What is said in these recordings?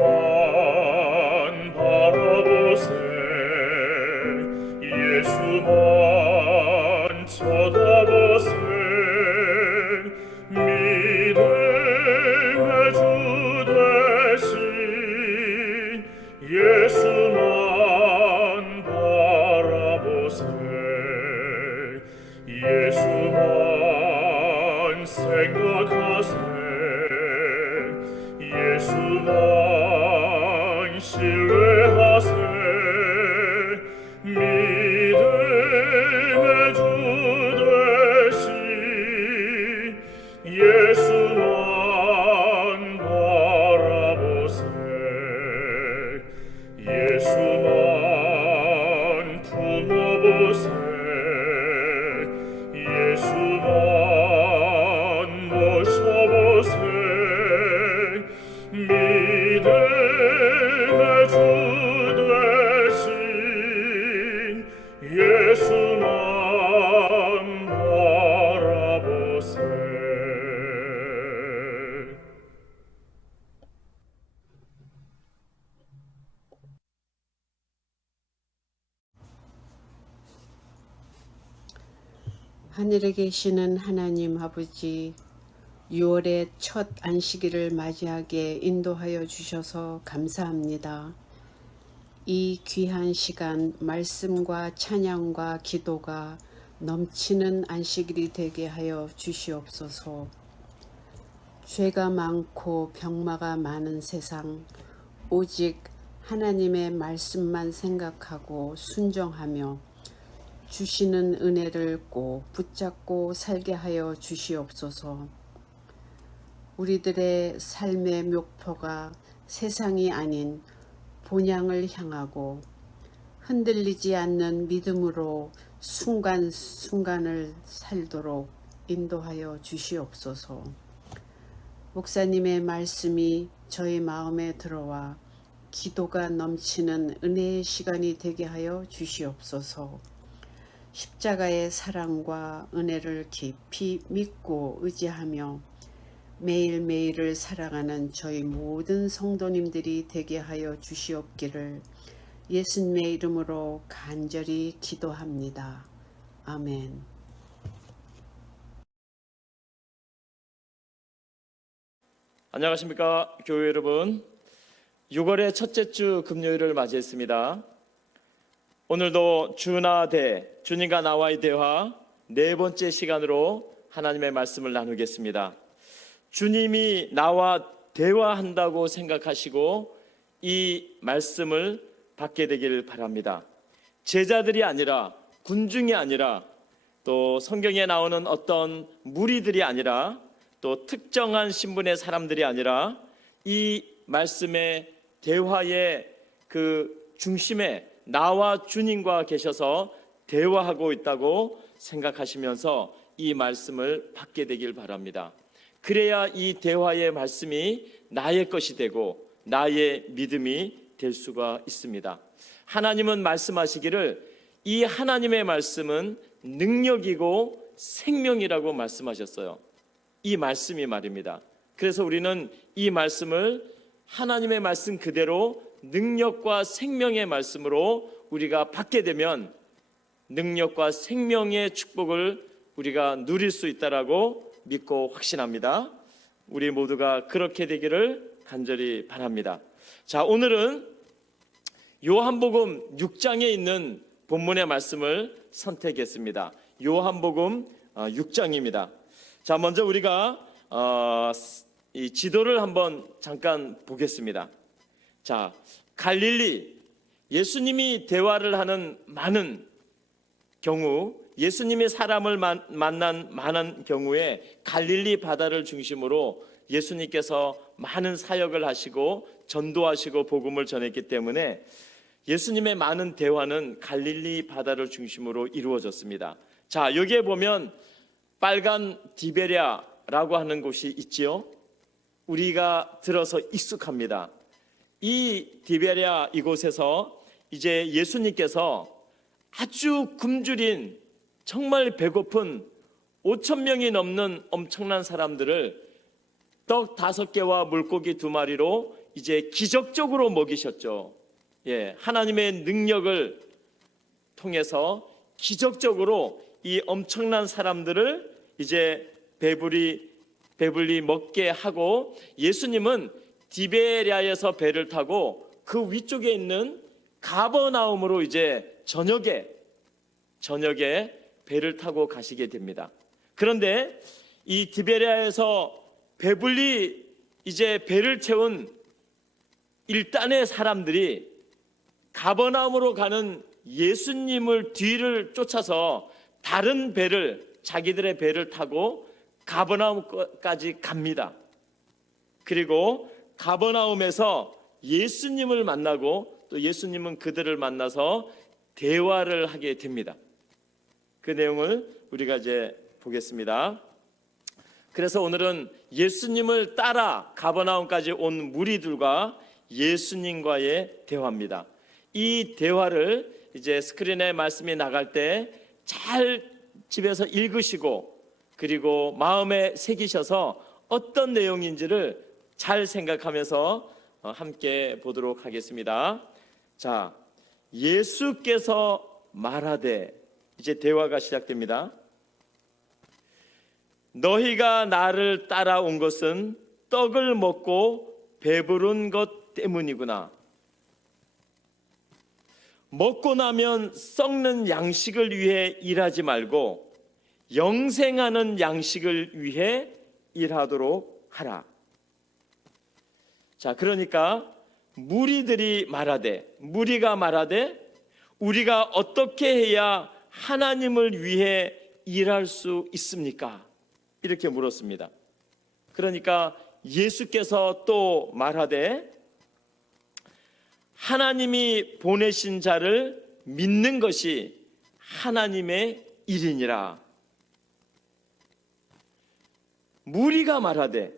예수만 바라보세 예수만 쳐다보세 믿음의 주 되신 예수만 바라보세 예수만 생각하세 하늘에 계시는 하나님 아버지, 6월의 첫 안식일을 맞이하게 인도하여 주셔서 감사합니다. 이 귀한 시간 말씀과 찬양과 기도가 넘치는 안식일이 되게 하여 주시옵소서. 죄가 많고 병마가 많은 세상, 오직 하나님의 말씀만 생각하고 순종하며 주시는 은혜를 꼭 붙잡고 살게 하여 주시옵소서. 우리들의 삶의 목표가 세상이 아닌 본향을 향하고 흔들리지 않는 믿음으로 순간순간을 살도록 인도하여 주시옵소서. 목사님의 말씀이 저희 마음에 들어와 기도가 넘치는 은혜의 시간이 되게 하여 주시옵소서. 십자가의 사랑과 은혜를 깊이 믿고 의지하며 매일매일을 살아가는 저희 모든 성도님들이 되게 하여 주시옵기를 예수님의 이름으로 간절히 기도합니다. 아멘. 안녕하십니까 교회 여러분. 6월의 첫째 주 금요일을 맞이했습니다. 오늘도 주나 대 주님과 나와의 대화 네 번째 시간으로 하나님의 말씀을 나누겠습니다. 주님이 나와 대화한다고 생각하시고 이 말씀을 받게 되길 바랍니다. 제자들이 아니라, 군중이 아니라, 또 성경에 나오는 어떤 무리들이 아니라, 또 특정한 신분의 사람들이 아니라 이 말씀의 대화의 그 중심에 나와 주님과 계셔서 대화하고 있다고 생각하시면서 이 말씀을 받게 되길 바랍니다. 그래야 이 대화의 말씀이 나의 것이 되고 나의 믿음이 될 수가 있습니다. 하나님은 말씀하시기를 이 하나님의 말씀은 능력이고 생명이라고 말씀하셨어요. 이 말씀이 말입니다. 그래서 우리는 이 말씀을 하나님의 말씀 그대로 능력과 생명의 말씀으로 우리가 받게 되면 능력과 생명의 축복을 우리가 누릴 수 있다라고 믿고 확신합니다. 우리 모두가 그렇게 되기를 간절히 바랍니다. 자, 오늘은 요한복음 6장에 있는 본문의 말씀을 선택했습니다. 요한복음 6장입니다. 자, 먼저 우리가 이 지도를 한번 잠깐 보겠습니다. 자, 갈릴리, 예수님이 대화를 하는 많은 경우, 예수님이 사람을 만난 많은 경우에 갈릴리 바다를 중심으로 예수님께서 많은 사역을 하시고 전도하시고 복음을 전했기 때문에 예수님의 많은 대화는 갈릴리 바다를 중심으로 이루어졌습니다. 자, 여기에 보면 빨간 디베랴라고 하는 곳이 있지요. 우리가 들어서 익숙합니다. 이 디베랴 이곳에서 이제 예수님께서 아주 굶주린 정말 배고픈 5,000명이 넘는 엄청난 사람들을 떡 5개와 물고기 2마리로 이제 기적적으로 먹이셨죠. 예, 하나님의 능력을 통해서 기적적으로 이 엄청난 사람들을 이제 배불리 먹게 하고 예수님은 디베랴에서 배를 타고 그 위쪽에 있는 가버나움으로 이제 저녁에 배를 타고 가시게 됩니다. 그런데 이 디베랴에서 배불리 이제 배를 채운 일단의 사람들이 가버나움으로 가는 예수님을 뒤를 쫓아서 다른 배를, 자기들의 배를 타고 가버나움까지 갑니다. 그리고 가버나움에서 예수님을 만나고 또 예수님은 그들을 만나서 대화를 하게 됩니다. 그 내용을 우리가 이제 보겠습니다. 그래서 오늘은 예수님을 따라 가버나움까지 온 무리들과 예수님과의 대화입니다. 이 대화를 이제 스크린에 말씀이 나갈 때 잘 집에서 읽으시고 그리고 마음에 새기셔서 어떤 내용인지를 잘 생각하면서 함께 보도록 하겠습니다. 자, 예수께서 말하되, 이제 대화가 시작됩니다. 너희가 나를 따라온 것은 떡을 먹고 배부른 것 때문이구나. 먹고 나면 썩는 양식을 위해 일하지 말고 영생하는 양식을 위해 일하도록 하라. 자, 그러니까 무리가 말하되 우리가 어떻게 해야 하나님을 위해 일할 수 있습니까? 이렇게 물었습니다. 그러니까 예수께서 또 말하되 하나님이 보내신 자를 믿는 것이 하나님의 일이니라. 무리가 말하되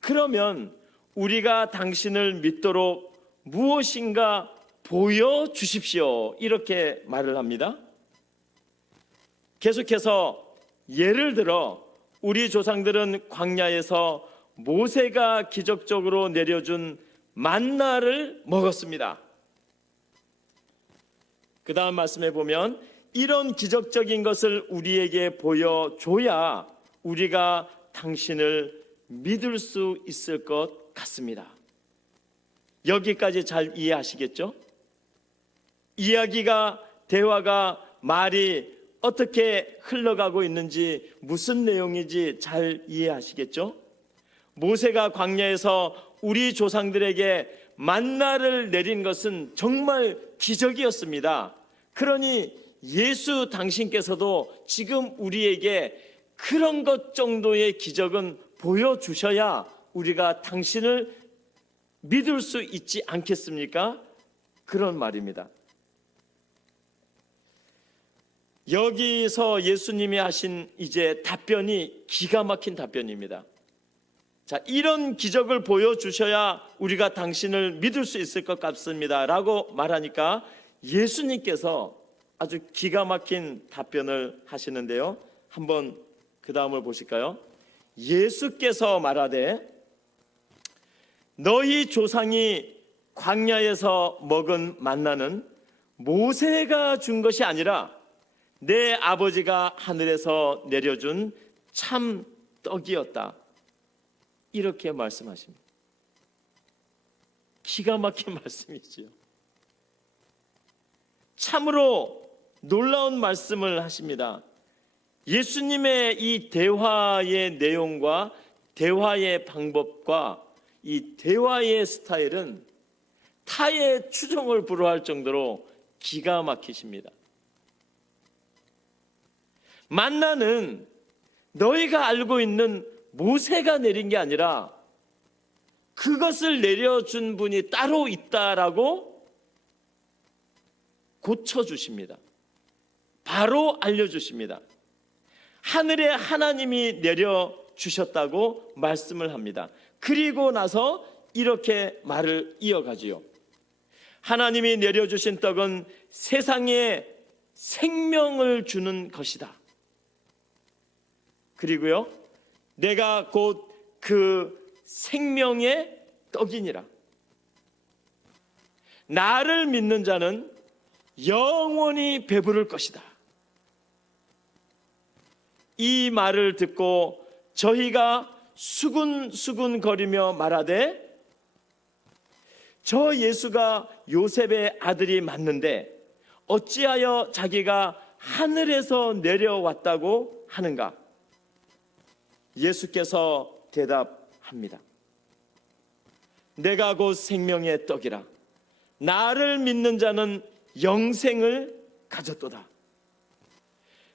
그러면 우리가 당신을 믿도록 무엇인가 보여주십시오. 이렇게 말을 합니다. 계속해서 예를 들어 우리 조상들은 광야에서 모세가 기적적으로 내려준 만나를 먹었습니다. 그 다음 말씀에 보면 이런 기적적인 것을 우리에게 보여줘야 우리가 당신을 믿을 수 있을 것 같습니다. 여기까지 잘 이해하시겠죠? 대화가 말이 어떻게 흘러가고 있는지 무슨 내용인지 잘 이해하시겠죠? 모세가 광야에서 우리 조상들에게 만나를 내린 것은 정말 기적이었습니다. 그러니 예수 당신께서도 지금 우리에게 그런 것 정도의 기적은 보여주셔야 우리가 당신을 믿을 수 있지 않겠습니까? 그런 말입니다. 여기서 예수님이 하신 이제 답변이 기가 막힌 답변입니다. 자, 이런 기적을 보여주셔야 우리가 당신을 믿을 수 있을 것 같습니다 라고 말하니까 예수님께서 아주 기가 막힌 답변을 하시는데요. 한번 그 다음을 보실까요? 예수께서 말하되 너희 조상이 광야에서 먹은 만나는 모세가 준 것이 아니라 내 아버지가 하늘에서 내려준 참 떡이었다. 이렇게 말씀하십니다. 기가 막힌 말씀이지요. 참으로 놀라운 말씀을 하십니다. 예수님의 이 대화의 내용과 대화의 방법과 이 대화의 스타일은 타의 추종을 불허할 정도로 기가 막히십니다. 만나는 너희가 알고 있는 모세가 내린 게 아니라 그것을 내려준 분이 따로 있다라고 고쳐주십니다. 바로 알려주십니다. 하늘에 하나님이 내려주셨다고 말씀을 합니다. 그리고 나서 이렇게 말을 이어가지요. 하나님이 내려주신 떡은 세상에 생명을 주는 것이다. 그리고요, 내가 곧 그 생명의 떡이니라. 나를 믿는 자는 영원히 배부를 것이다. 이 말을 듣고 저희가 수군수군 거리며 말하되 저 예수가 요셉의 아들이 맞는데 어찌하여 자기가 하늘에서 내려왔다고 하는가? 예수께서 대답합니다. 내가 곧 생명의 떡이라. 나를 믿는 자는 영생을 가졌도다.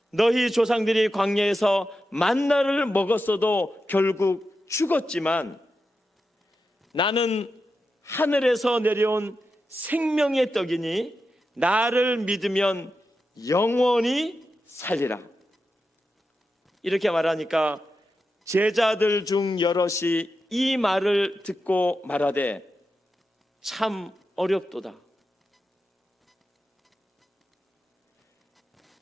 너희 조상들이 광야에서 만나를 먹었어도 결국 죽었지만 나는 하늘에서 내려온 생명의 떡이니 나를 믿으면 영원히 살리라. 이렇게 말하니까 제자들 중 여럿이 이 말을 듣고 말하되 참 어렵도다.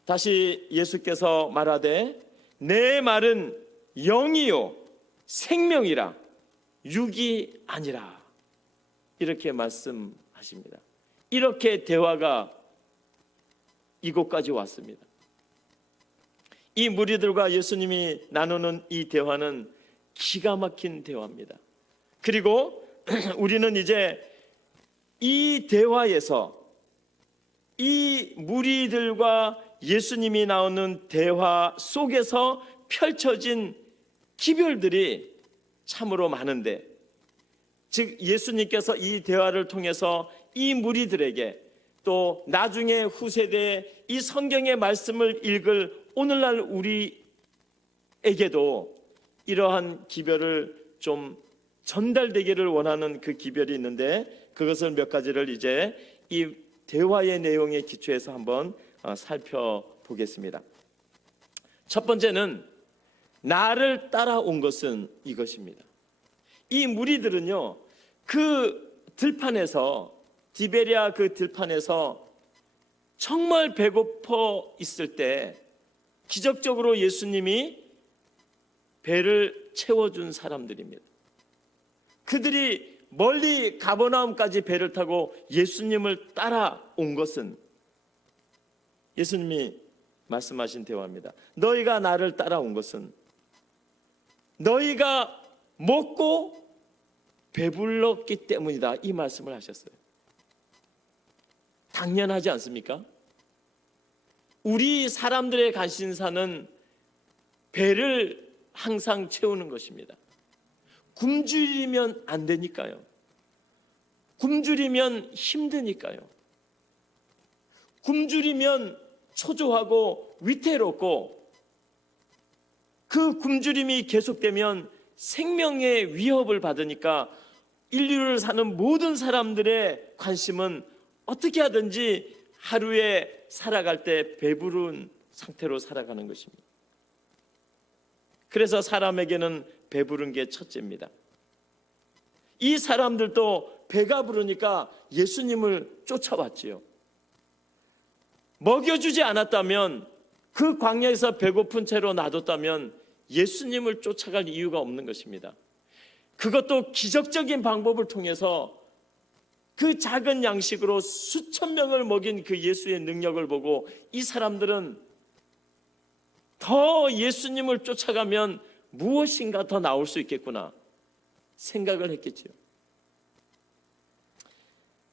다시 예수께서 말하되 내 말은 영이요 생명이라 육이 아니라. 이렇게 말씀하십니다. 이렇게 대화가 이곳까지 왔습니다. 이 무리들과 예수님이 나누는 이 대화는 기가 막힌 대화입니다. 그리고 우리는 이제 이 대화에서 이 무리들과 예수님이 나오는 대화 속에서 펼쳐진 기별들이 참으로 많은데, 즉 예수님께서 이 대화를 통해서 이 무리들에게 또 나중에 후세대에 이 성경의 말씀을 읽을 오늘날 우리에게도 이러한 기별을 좀 전달되기를 원하는 그 기별이 있는데, 그것을 몇 가지를 이제 이 대화의 내용에 기초해서 한번 살펴보겠습니다. 첫 번째는 나를 따라온 것은 이것입니다. 이 무리들은요, 그 들판에서, 디베랴 그 들판에서 정말 배고파 있을 때 기적적으로 예수님이 배를 채워준 사람들입니다. 그들이 멀리 가버나움까지 배를 타고 예수님을 따라온 것은 예수님이 말씀하신 대화입니다. 너희가 나를 따라온 것은 너희가 먹고 배불렀기 때문이다, 이 말씀을 하셨어요. 당연하지 않습니까? 우리 사람들의 관심사는 배를 항상 채우는 것입니다. 굶주리면 안 되니까요. 굶주리면 힘드니까요. 굶주리면 초조하고 위태롭고, 그 굶주림이 계속되면 생명의 위협을 받으니까 인류를 사는 모든 사람들의 관심은 어떻게 하든지 하루에 살아갈 때 배부른 상태로 살아가는 것입니다. 그래서 사람에게는 배부른 게 첫째입니다. 이 사람들도 배가 부르니까 예수님을 쫓아왔지요. 먹여주지 않았다면, 그 광야에서 배고픈 채로 놔뒀다면 예수님을 쫓아갈 이유가 없는 것입니다. 그것도 기적적인 방법을 통해서 그 작은 양식으로 수천 명을 먹인 그 예수의 능력을 보고 이 사람들은 더 예수님을 쫓아가면 무엇인가 더 나올 수 있겠구나 생각을 했겠지요.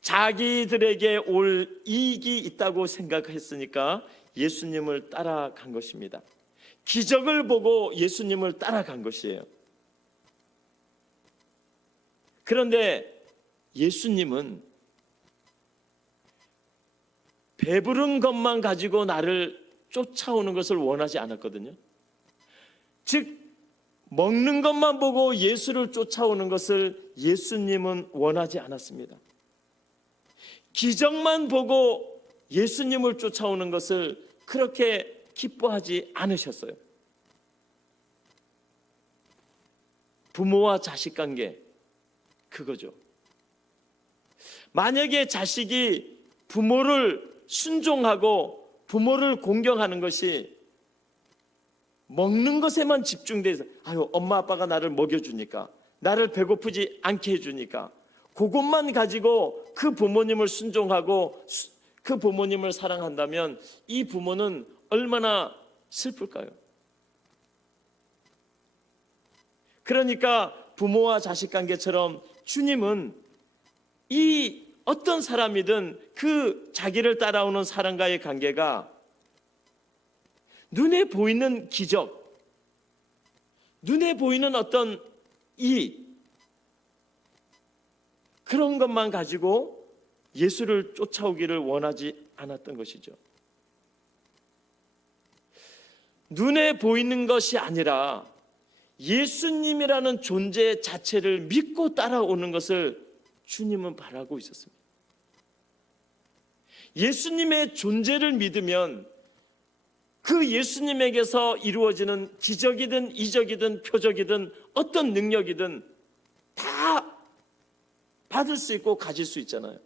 자기들에게 올 이익이 있다고 생각했으니까 예수님을 따라간 것입니다. 기적을 보고 예수님을 따라간 것이에요. 그런데 예수님은 배부른 것만 가지고 나를 쫓아오는 것을 원하지 않았거든요. 즉 먹는 것만 보고 예수를 쫓아오는 것을 예수님은 원하지 않았습니다. 기적만 보고 예수님을 쫓아오는 것을 그렇게 기뻐하지 않으셨어요. 부모와 자식 관계, 그거죠. 만약에 자식이 부모를 순종하고 부모를 공경하는 것이 먹는 것에만 집중돼서, 아유 엄마 아빠가 나를 먹여주니까, 나를 배고프지 않게 해주니까, 그것만 가지고 그 부모님을 순종하고 그 부모님을 사랑한다면 이 부모는 얼마나 슬플까요? 그러니까 부모와 자식 관계처럼 주님은 이 어떤 사람이든 그 자기를 따라오는 사람과의 관계가 눈에 보이는 기적, 눈에 보이는 어떤 이익, 그런 것만 가지고 예수를 쫓아오기를 원하지 않았던 것이죠. 눈에 보이는 것이 아니라 예수님이라는 존재 자체를 믿고 따라오는 것을 주님은 바라고 있었습니다. 예수님의 존재를 믿으면 그 예수님에게서 이루어지는 기적이든 이적이든 표적이든 어떤 능력이든 다 받을 수 있고 가질 수 있잖아요.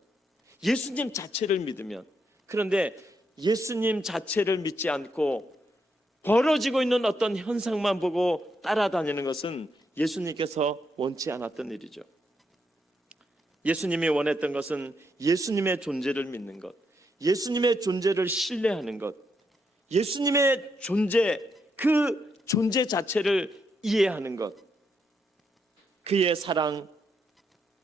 예수님 자체를 믿으면. 그런데 예수님 자체를 믿지 않고 벌어지고 있는 어떤 현상만 보고 따라다니는 것은 예수님께서 원치 않았던 일이죠. 예수님이 원했던 것은 예수님의 존재를 믿는 것, 예수님의 존재를 신뢰하는 것, 예수님의 존재, 그 존재 자체를 이해하는 것, 그의 사랑,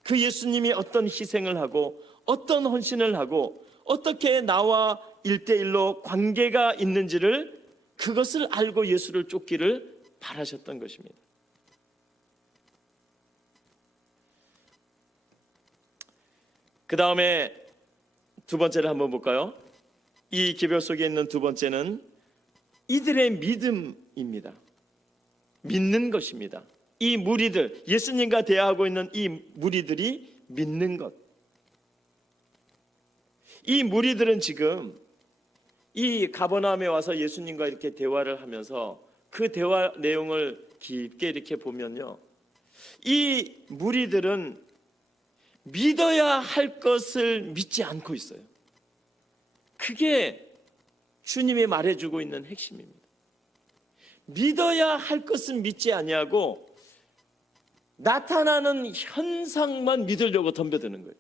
그 예수님이 어떤 희생을 하고 어떤 헌신을 하고 어떻게 나와 1대1로 관계가 있는지를, 그것을 알고 예수를 쫓기를 바라셨던 것입니다. 그 다음에 두 번째를 한번 볼까요? 이 기별 속에 있는 두 번째는 이들의 믿음입니다. 믿는 것입니다. 이 무리들, 예수님과 대화하고 있는 이 무리들이 믿는 것. 이 무리들은 지금 이 가버나움에 와서 예수님과 이렇게 대화를 하면서 그 대화 내용을 깊게 이렇게 보면요, 이 무리들은 믿어야 할 것을 믿지 않고 있어요. 그게 주님이 말해주고 있는 핵심입니다. 믿어야 할 것은 믿지 아니하고 나타나는 현상만 믿으려고 덤벼드는 거예요.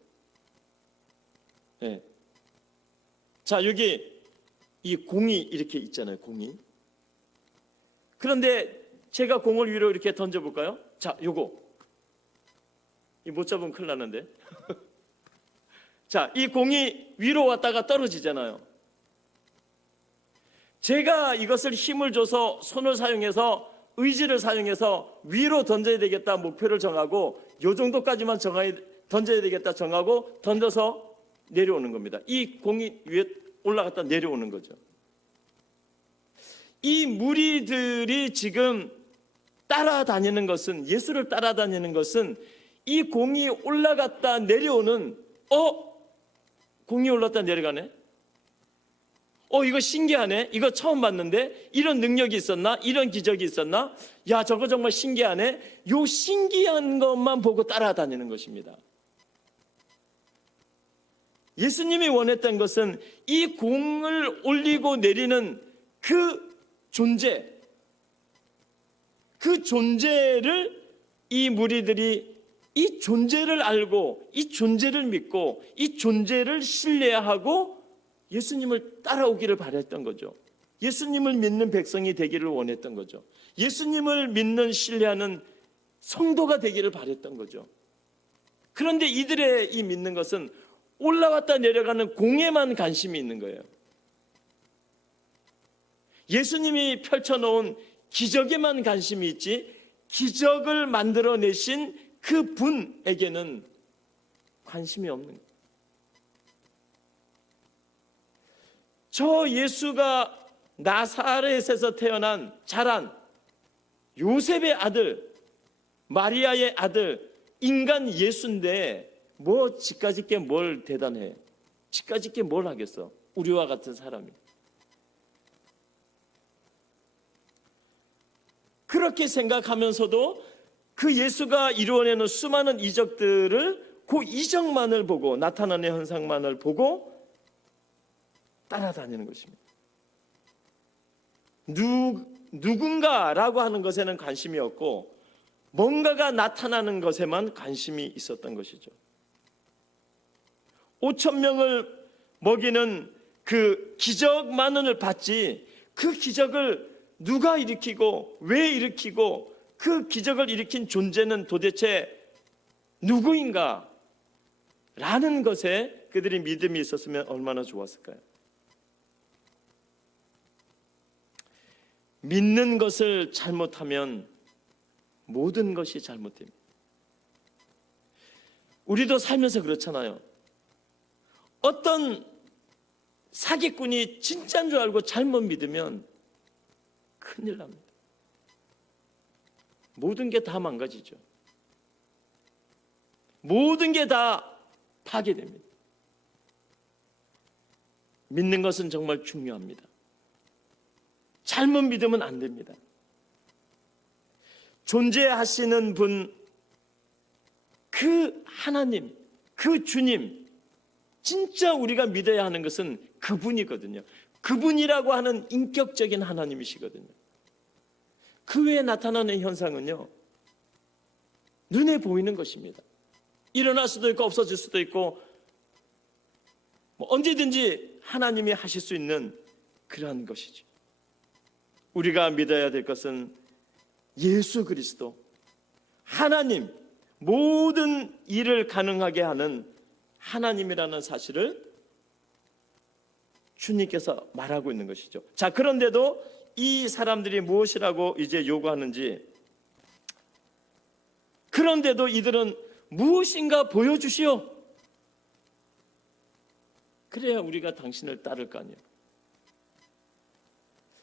네. 자, 여기 이 공이 이렇게 있잖아요. 공이. 그런데 제가 공을 위로 이렇게 던져볼까요? 자, 요거. 이 못 잡으면 큰일 나는데. 자, 이 공이 위로 왔다가 떨어지잖아요. 제가 이것을 힘을 줘서 손을 사용해서, 의지를 사용해서 위로 던져야 되겠다 목표를 정하고, 요 정도까지만 던져야 되겠다 정하고 던져서 내려오는 겁니다. 이 공이 위에 올라갔다 내려오는 거죠. 이 무리들이 지금 따라다니는 것은, 예수를 따라다니는 것은 이 공이 올라갔다 내려오는, 공이 올랐다 내려가네? 이거 신기하네? 이거 처음 봤는데? 이런 능력이 있었나? 이런 기적이 있었나? 야, 저거 정말 신기하네? 요 신기한 것만 보고 따라다니는 것입니다. 예수님이 원했던 것은 이 공을 올리고 내리는 그 존재, 그 존재를, 이 무리들이 이 존재를 알고 이 존재를 믿고 이 존재를 신뢰하고 예수님을 따라오기를 바랬던 거죠. 예수님을 믿는 백성이 되기를 원했던 거죠. 예수님을 믿는, 신뢰하는 성도가 되기를 바랬던 거죠. 그런데 이들의 이 믿는 것은 올라왔다 내려가는 공에만 관심이 있는 거예요. 예수님이 펼쳐놓은 기적에만 관심이 있지, 기적을 만들어내신 그 분에게는 관심이 없는 거예요. 저 예수가 나사렛에서 태어난, 자란 요셉의 아들, 마리아의 아들, 인간 예수인데 뭐 지까짓 게 뭘 대단해? 지까짓 게 뭘 하겠어? 우리와 같은 사람이. 그렇게 생각하면서도 그 예수가 이루어내는 수많은 이적들을, 그 이적만을 보고, 나타나는 현상만을 보고 따라다니는 것입니다. 누군가라고 하는 것에는 관심이 없고 뭔가가 나타나는 것에만 관심이 있었던 것이죠. 5,000명을 먹이는 그 기적만을 봤지, 그 기적을 누가 일으키고 왜 일으키고 그 기적을 일으킨 존재는 도대체 누구인가 라는 것에 그들이 믿음이 있었으면 얼마나 좋았을까요? 믿는 것을 잘못하면 모든 것이 잘못됩니다. 우리도 살면서 그렇잖아요. 어떤 사기꾼이 진짜인 줄 알고 잘못 믿으면 큰일 납니다. 모든 게 다 망가지죠. 모든 게 다 파괴됩니다. 믿는 것은 정말 중요합니다. 잘못 믿으면 안 됩니다. 존재하시는 분, 그 하나님, 그 주님, 진짜 우리가 믿어야 하는 것은 그분이거든요. 그분이라고 하는 인격적인 하나님이시거든요. 그 외에 나타나는 현상은요, 눈에 보이는 것입니다. 일어날 수도 있고 없어질 수도 있고 언제든지 하나님이 하실 수 있는 그러한 것이죠. 우리가 믿어야 될 것은 예수 그리스도, 하나님, 모든 일을 가능하게 하는 하나님이라는 사실을 주님께서 말하고 있는 것이죠. 자, 그런데도 이 사람들이 무엇이라고 이제 요구하는지, 그런데도 이들은 무엇인가 보여주시오. 그래야 우리가 당신을 따를 거 아니에요.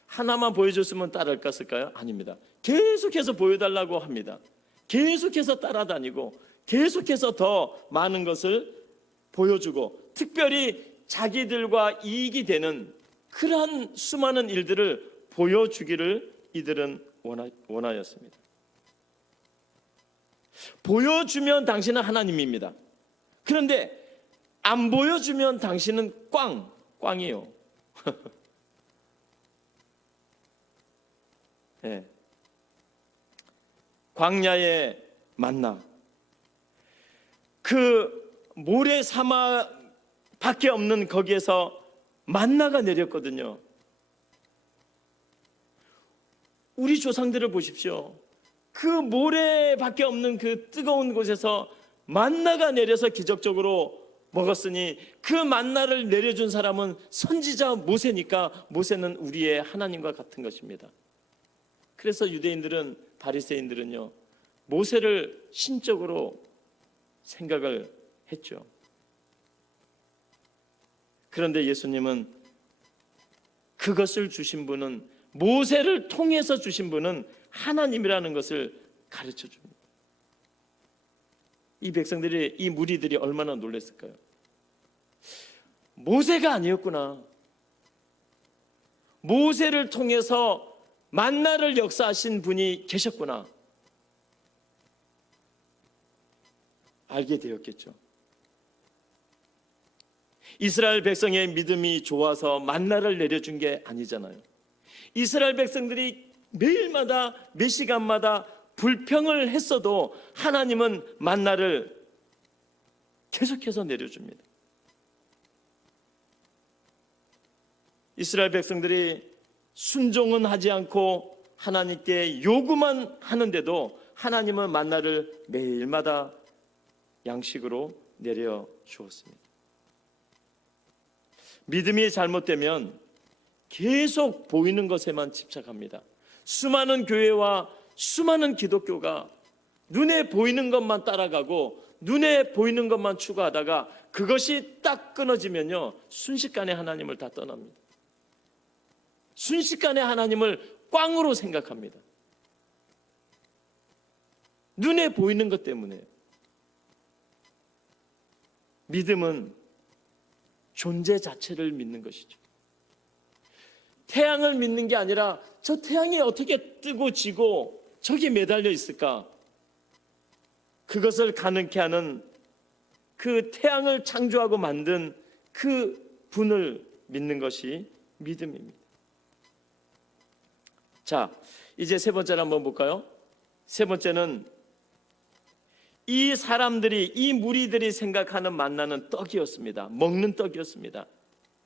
하나만 보여줬으면 따를까요? 아닙니다. 계속해서 보여달라고 합니다. 계속해서 따라다니고 계속해서 더 많은 것을 보여주고, 특별히 자기들과 이익이 되는 그러한 수많은 일들을 보여주기를 이들은 원하였습니다. 보여주면 당신은 하나님입니다. 그런데 안 보여주면 당신은 꽝이에요. 네. 광야의 만나, 그 모래 사막 밖에 없는 거기에서 만나가 내렸거든요. 우리 조상들을 보십시오. 그 모래밖에 없는 그 뜨거운 곳에서 만나가 내려서 기적적으로 먹었으니, 그 만나를 내려준 사람은 선지자 모세니까 모세는 우리의 하나님과 같은 것입니다. 그래서 유대인들은, 바리새인들은요, 모세를 신적으로 생각을 했죠. 그런데 예수님은 그것을 주신 분은, 모세를 통해서 주신 분은 하나님이라는 것을 가르쳐 줍니다. 이 백성들이, 이 무리들이 얼마나 놀랐을까요? 모세가 아니었구나. 모세를 통해서 만나를 역사하신 분이 계셨구나. 알게 되었겠죠. 이스라엘 백성의 믿음이 좋아서 만나를 내려준 게 아니잖아요. 이스라엘 백성들이 매일마다 몇 시간마다 불평을 했어도 하나님은 만나를 계속해서 내려줍니다. 이스라엘 백성들이 순종은 하지 않고 하나님께 요구만 하는데도 하나님은 만나를 매일마다 양식으로 내려주었습니다. 믿음이 잘못되면 계속 보이는 것에만 집착합니다. 수많은 교회와 수많은 기독교가 눈에 보이는 것만 따라가고 눈에 보이는 것만 추구하다가 그것이 딱 끊어지면요, 순식간에 하나님을 다 떠납니다. 순식간에 하나님을 꽝으로 생각합니다. 눈에 보이는 것 때문에. 믿음은 존재 자체를 믿는 것이죠. 태양을 믿는 게 아니라 저 태양이 어떻게 뜨고 지고 저기 매달려 있을까? 그것을 가능케 하는 그 태양을 창조하고 만든 그 분을 믿는 것이 믿음입니다. 자, 이제 세 번째를 한번 볼까요? 세 번째는 이 사람들이, 이 무리들이 생각하는 만나는 떡이었습니다. 먹는 떡이었습니다.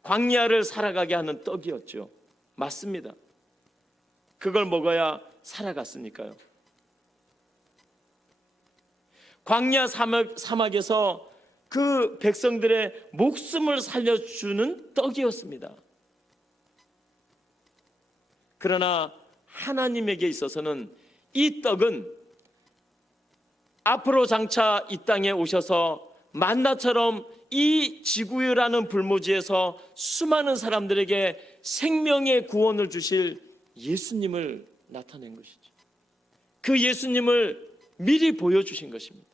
광야를 살아가게 하는 떡이었죠. 맞습니다. 그걸 먹어야 살아갔으니까요. 광야 사막에서 그 백성들의 목숨을 살려주는 떡이었습니다. 그러나 하나님에게 있어서는 이 떡은 앞으로 장차 이 땅에 오셔서 만나처럼 이 지구라는 불모지에서 수많은 사람들에게 생명의 구원을 주실 예수님을 나타낸 것이죠. 그 예수님을 미리 보여주신 것입니다.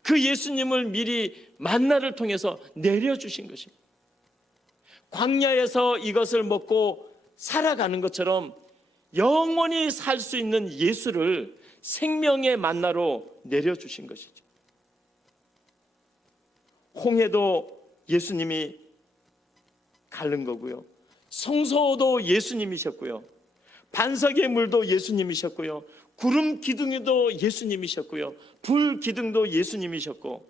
그 예수님을 미리 만나를 통해서 내려주신 것입니다. 광야에서 이것을 먹고 살아가는 것처럼 영원히 살 수 있는 예수를 생명의 만나로 내려주신 것이죠. 홍해도 예수님이 가른 거고요. 성소도 예수님이셨고요. 반석의 물도 예수님이셨고요. 구름 기둥도 예수님이셨고요. 불 기둥도 예수님이셨고,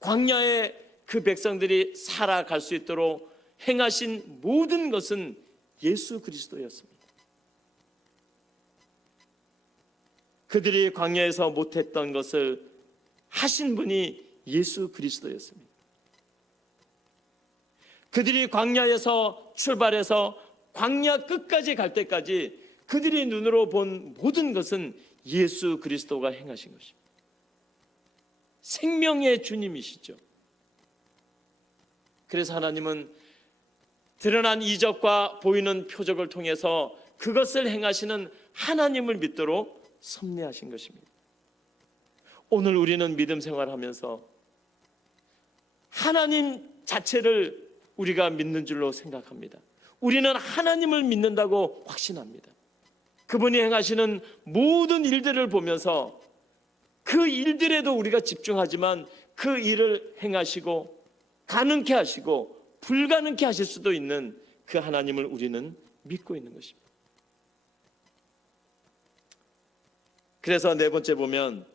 광야에 그 백성들이 살아갈 수 있도록 행하신 모든 것은 예수 그리스도였습니다. 그들이 광야에서 못했던 것을 하신 분이 예수 그리스도였습니다. 그들이 광야에서 출발해서 광야 끝까지 갈 때까지 그들이 눈으로 본 모든 것은 예수 그리스도가 행하신 것입니다. 생명의 주님이시죠. 그래서 하나님은 드러난 이적과 보이는 표적을 통해서 그것을 행하시는 하나님을 믿도록 섭리하신 것입니다. 오늘 우리는 믿음 생활하면서 하나님 자체를 우리가 믿는 줄로 생각합니다. 우리는 하나님을 믿는다고 확신합니다. 그분이 행하시는 모든 일들을 보면서 그 일들에도 우리가 집중하지만 그 일을 행하시고 가능케 하시고 불가능케 하실 수도 있는 그 하나님을 우리는 믿고 있는 것입니다. 그래서 네 번째 보면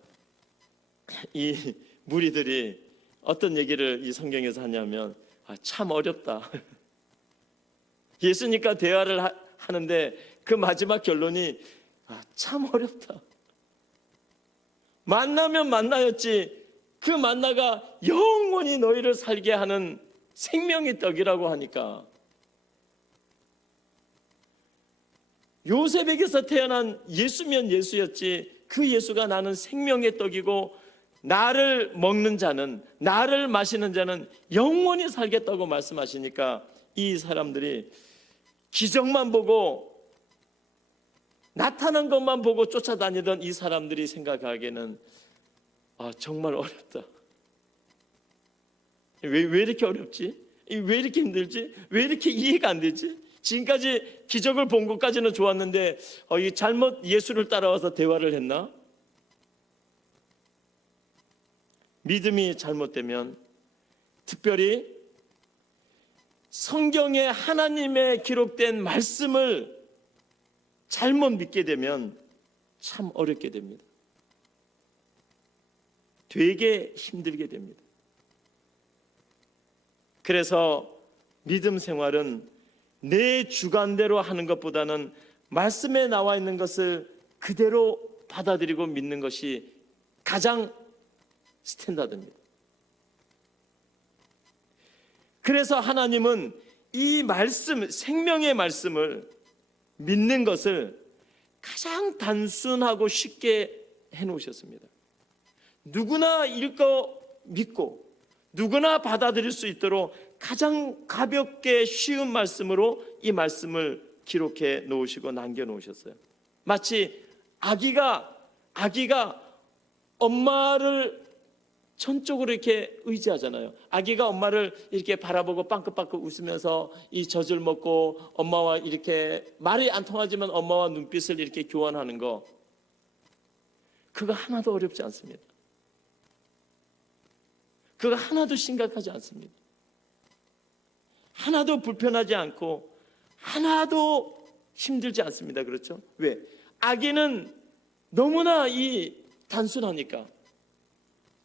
이 무리들이 어떤 얘기를 이 성경에서 하냐면 참 어렵다. 예수님과 대화를 하는데 그 마지막 결론이 참 어렵다. 만나면 만나였지 그 만나가 영원히 너희를 살게 하는 생명의 떡이라고 하니까 요셉에게서 태어난 예수면 예수였지 그 예수가 나는 생명의 떡이고 나를 먹는 자는 나를 마시는 자는 영원히 살겠다고 말씀하시니까 이 사람들이 기적만 보고 나타난 것만 보고 쫓아다니던 이 사람들이 생각하기에는 정말 어렵다. 왜 이렇게 어렵지? 왜 이렇게 힘들지? 왜 이렇게 이해가 안 되지? 지금까지 기적을 본 것까지는 좋았는데 잘못 예수를 따라와서 대화를 했나? 믿음이 잘못되면 특별히 성경에 하나님의 기록된 말씀을 잘못 믿게 되면 참 어렵게 됩니다. 되게 힘들게 됩니다. 그래서 믿음 생활은 내 주관대로 하는 것보다는 말씀에 나와 있는 것을 그대로 받아들이고 믿는 것이 가장 스탠다드입니다. 그래서 하나님은 이 말씀, 생명의 말씀을 믿는 것을 가장 단순하고 쉽게 해놓으셨습니다. 누구나 읽고 믿고 누구나 받아들일 수 있도록 가장 가볍게 쉬운 말씀으로 이 말씀을 기록해 놓으시고 남겨 놓으셨어요. 마치 아기가 엄마를 전적으로 이렇게 의지하잖아요. 아기가 엄마를 이렇게 바라보고 빵긋빵긋 웃으면서 이 젖을 먹고 엄마와 이렇게 말이 안 통하지만 엄마와 눈빛을 이렇게 교환하는 거, 그거 하나도 어렵지 않습니다. 그거 하나도 심각하지 않습니다. 하나도 불편하지 않고 하나도 힘들지 않습니다. 그렇죠? 왜? 아기는 너무나 단순하니까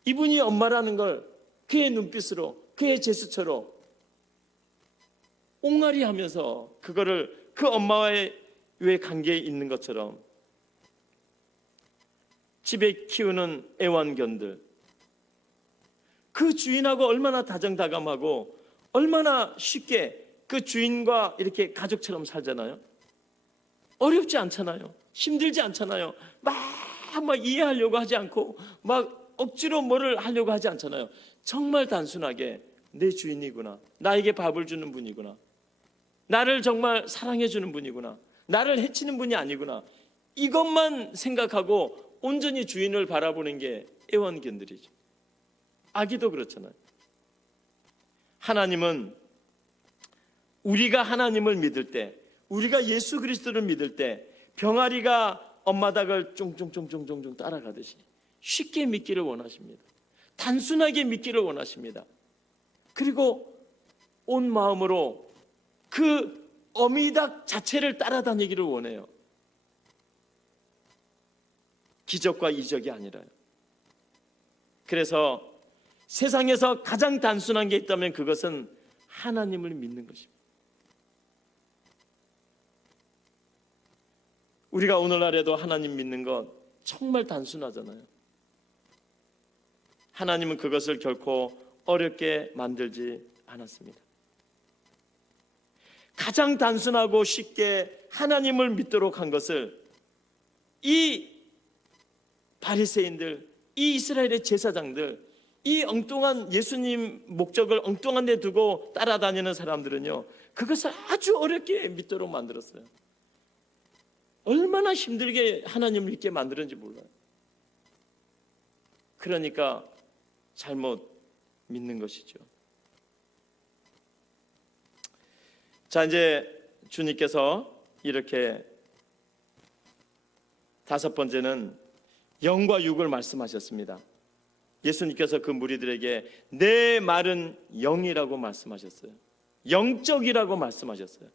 이분이 엄마라는 걸 그의 눈빛으로 그의 제스처로 옹알이 하면서 그거를 그 엄마와의 관계에 있는 것처럼 집에 키우는 애완견들 그 주인하고 얼마나 다정다감하고 얼마나 쉽게 그 주인과 이렇게 가족처럼 살잖아요. 어렵지 않잖아요. 힘들지 않잖아요. 막 이해하려고 하지 않고 막 억지로 뭐를 하려고 하지 않잖아요. 정말 단순하게 내 주인이구나. 나에게 밥을 주는 분이구나. 나를 정말 사랑해 주는 분이구나. 나를 해치는 분이 아니구나. 이것만 생각하고 온전히 주인을 바라보는 게 애완견들이죠. 아기도 그렇잖아요. 하나님은 우리가 하나님을 믿을 때, 우리가 예수 그리스도를 믿을 때 병아리가 엄마 닭을 쫑쫑쫑쫑쫑 따라가듯이 쉽게 믿기를 원하십니다. 단순하게 믿기를 원하십니다. 그리고 온 마음으로 그 어미닭 자체를 따라다니기를 원해요. 기적과 이적이 아니라요. 그래서 세상에서 가장 단순한 게 있다면 그것은 하나님을 믿는 것입니다. 우리가 오늘날에도 하나님 믿는 것 정말 단순하잖아요. 하나님은 그것을 결코 어렵게 만들지 않았습니다. 가장 단순하고 쉽게 하나님을 믿도록 한 것을 이 바리새인들, 이 이스라엘의 제사장들, 이 엉뚱한 예수님 목적을 엉뚱한 데 두고 따라다니는 사람들은요, 그것을 아주 어렵게 믿도록 만들었어요. 얼마나 힘들게 하나님을 믿게 만드는지 몰라요. 그러니까 잘못 믿는 것이죠. 자, 이제 주님께서 이렇게 다섯 번째는 영과 육을 말씀하셨습니다. 예수님께서 그 무리들에게 내 말은 영이라고 말씀하셨어요. 영적이라고 말씀하셨어요.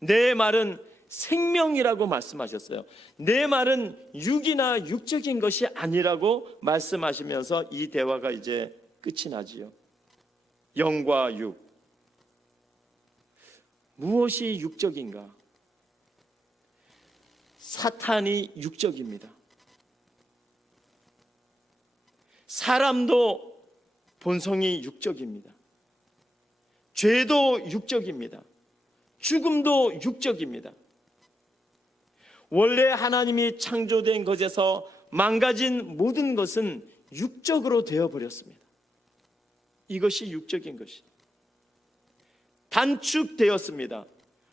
내 말은 생명이라고 말씀하셨어요. 내 말은 육이나 육적인 것이 아니라고 말씀하시면서 이 대화가 이제 끝이 나지요. 영과 육. 무엇이 육적인가? 사탄이 육적입니다. 사람도 본성이 육적입니다. 죄도 육적입니다. 죽음도 육적입니다. 원래 하나님이 창조된 것에서 망가진 모든 것은 육적으로 되어버렸습니다. 이것이 육적인 것이 단축되었습니다.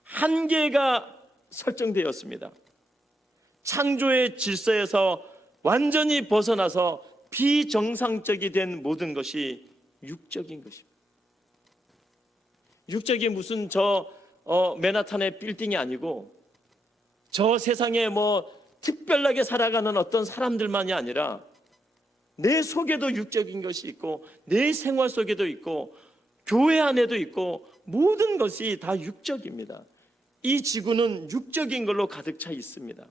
한계가 설정되었습니다. 창조의 질서에서 완전히 벗어나서 비정상적이 된 모든 것이 육적인 것입니다. 육적이 무슨 맨하탄의 빌딩이 아니고 저 세상에 특별하게 살아가는 어떤 사람들만이 아니라 내 속에도 육적인 것이 있고 내 생활 속에도 있고 교회 안에도 있고 모든 것이 다 육적입니다. 이 지구는 육적인 걸로 가득 차 있습니다.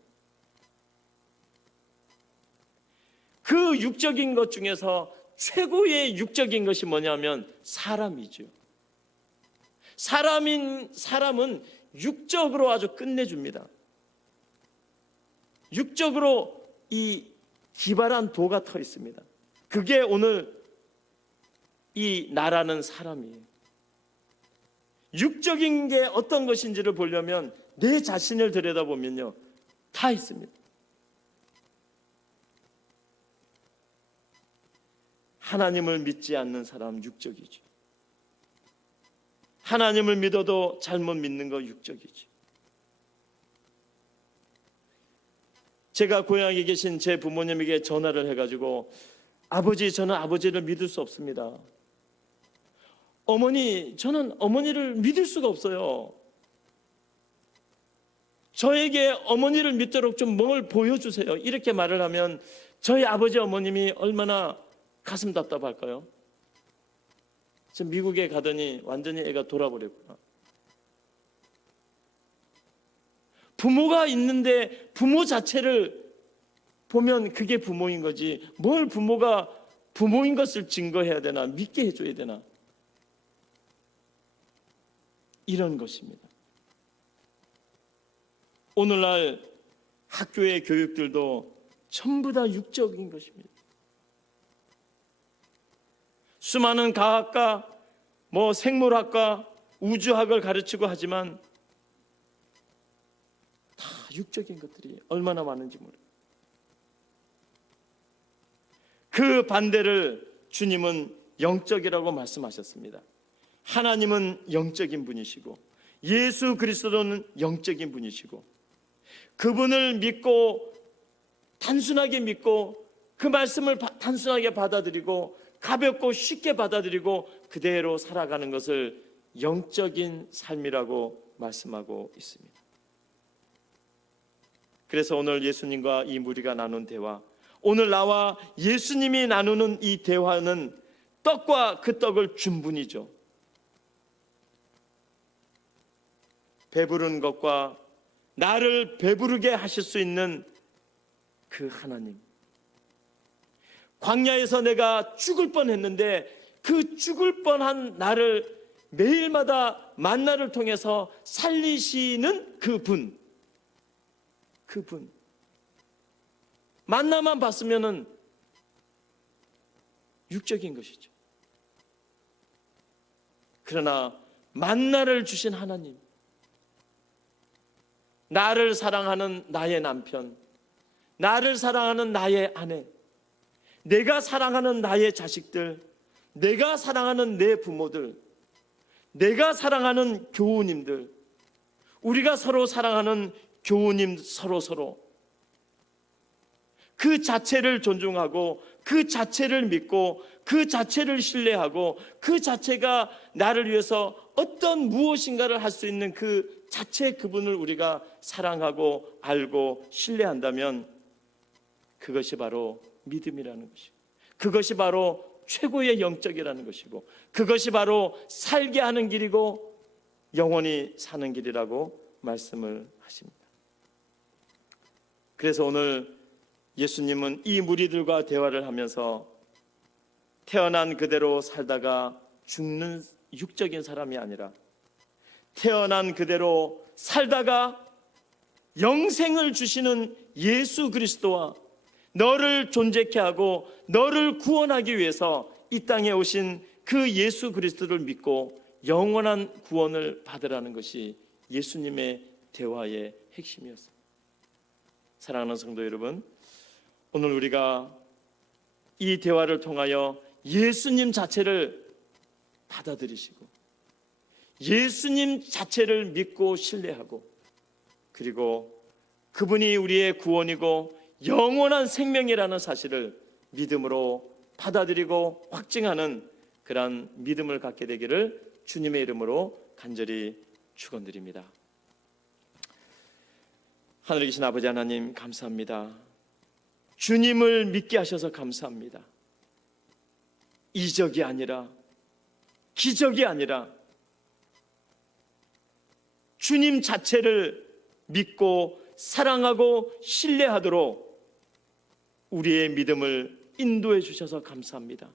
그 육적인 것 중에서 최고의 육적인 것이 뭐냐면 사람이죠. 사람은 육적으로 아주 끝내줍니다. 육적으로 이 기발한 도가 터 있습니다. 그게 오늘 이 나라는 사람이에요. 육적인 게 어떤 것인지를 보려면 내 자신을 들여다보면요, 다 있습니다. 하나님을 믿지 않는 사람 육적이죠. 하나님을 믿어도 잘못 믿는 거 육적이죠. 제가 고향에 계신 제 부모님에게 전화를 해가지고 아버지, 저는 아버지를 믿을 수 없습니다. 어머니, 저는 어머니를 믿을 수가 없어요. 저에게 어머니를 믿도록 좀 뭘 보여주세요. 이렇게 말을 하면 저희 아버지 어머님이 얼마나 가슴 답답할까요? 지금 미국에 가더니 완전히 애가 돌아버렸구나. 부모가 있는데 부모 자체를 보면 그게 부모인 거지, 뭘 부모가 부모인 것을 증거해야 되나, 믿게 해줘야 되나, 이런 것입니다. 오늘날 학교의 교육들도 전부 다 육적인 것입니다. 수많은 과학과 생물학과 우주학을 가르치고 하지만 다 육적인 것들이 얼마나 많은지 모르겠어요. 그 반대를 주님은 영적이라고 말씀하셨습니다. 하나님은 영적인 분이시고 예수 그리스도는 영적인 분이시고 그분을 믿고 단순하게 믿고 그 말씀을 단순하게 받아들이고 가볍고 쉽게 받아들이고 그대로 살아가는 것을 영적인 삶이라고 말씀하고 있습니다. 그래서 오늘 예수님과 이 무리가 나눈 대화, 오늘 나와 예수님이 나누는 이 대화는 떡과 그 떡을 준 분이죠. 배부른 것과 나를 배부르게 하실 수 있는 그 하나님. 광야에서 내가 죽을 뻔했는데 그 죽을 뻔한 나를 매일마다 만나를 통해서 살리시는 그분. 만나만 봤으면은 육적인 것이죠. 그러나 만나를 주신 하나님, 나를 사랑하는 나의 남편, 나를 사랑하는 나의 아내, 내가 사랑하는 나의 자식들, 내가 사랑하는 내 부모들, 내가 사랑하는 교우님들, 우리가 서로 사랑하는 교우님 서로 그 자체를 존중하고 그 자체를 믿고 그 자체를 신뢰하고 그 자체가 나를 위해서 어떤 무엇인가를 할 수 있는 그 자체 그분을 우리가 사랑하고 알고 신뢰한다면 그것이 바로 믿음이라는 것이고, 그것이 바로 최고의 영적이라는 것이고, 그것이 바로 살게 하는 길이고 영원히 사는 길이라고 말씀을 하십니다. 그래서 오늘 예수님은 이 무리들과 대화를 하면서 태어난 그대로 살다가 죽는 육적인 사람이 아니라 태어난 그대로 살다가 영생을 주시는 예수 그리스도와 너를 존재케 하고 너를 구원하기 위해서 이 땅에 오신 그 예수 그리스도를 믿고 영원한 구원을 받으라는 것이 예수님의 대화의 핵심이었습니다. 사랑하는 성도 여러분, 오늘 우리가 이 대화를 통하여 예수님 자체를 받아들이시고 예수님 자체를 믿고 신뢰하고, 그리고 그분이 우리의 구원이고 영원한 생명이라는 사실을 믿음으로 받아들이고 확증하는 그러한 믿음을 갖게 되기를 주님의 이름으로 간절히 축원드립니다. 하늘에 계신 아버지 하나님, 감사합니다. 주님을 믿게 하셔서 감사합니다. 이적이 아니라, 기적이 아니라 주님 자체를 믿고 사랑하고 신뢰하도록 우리의 믿음을 인도해 주셔서 감사합니다.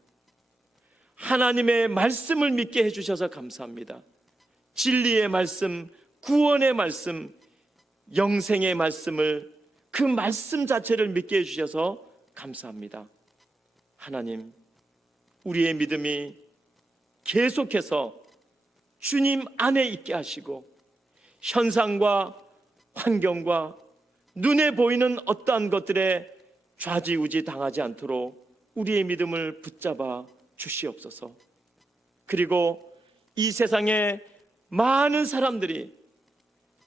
하나님의 말씀을 믿게 해주셔서 감사합니다. 진리의 말씀, 구원의 말씀, 영생의 말씀을, 그 말씀 자체를 믿게 해주셔서 감사합니다. 하나님, 우리의 믿음이 계속해서 주님 안에 있게 하시고 현상과 환경과 눈에 보이는 어떠한 것들에 좌지우지 당하지 않도록 우리의 믿음을 붙잡아 주시옵소서. 그리고 이 세상에 많은 사람들이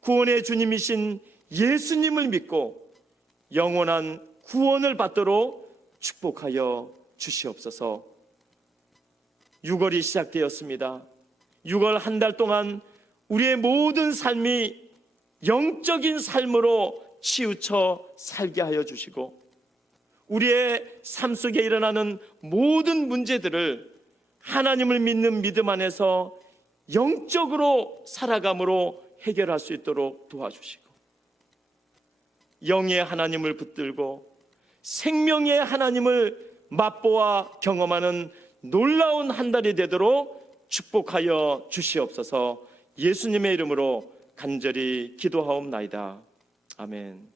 구원의 주님이신 예수님을 믿고 영원한 구원을 받도록 축복하여 주시옵소서. 6월이 시작되었습니다. 6월 한 달 동안 우리의 모든 삶이 영적인 삶으로 치우쳐 살게 하여 주시고, 우리의 삶 속에 일어나는 모든 문제들을 하나님을 믿는 믿음 안에서 영적으로 살아감으로 해결할 수 있도록 도와주시고, 영의 하나님을 붙들고 생명의 하나님을 맛보아 경험하는 놀라운 한 달이 되도록 축복하여 주시옵소서. 예수님의 이름으로 간절히 기도하옵나이다. 아멘.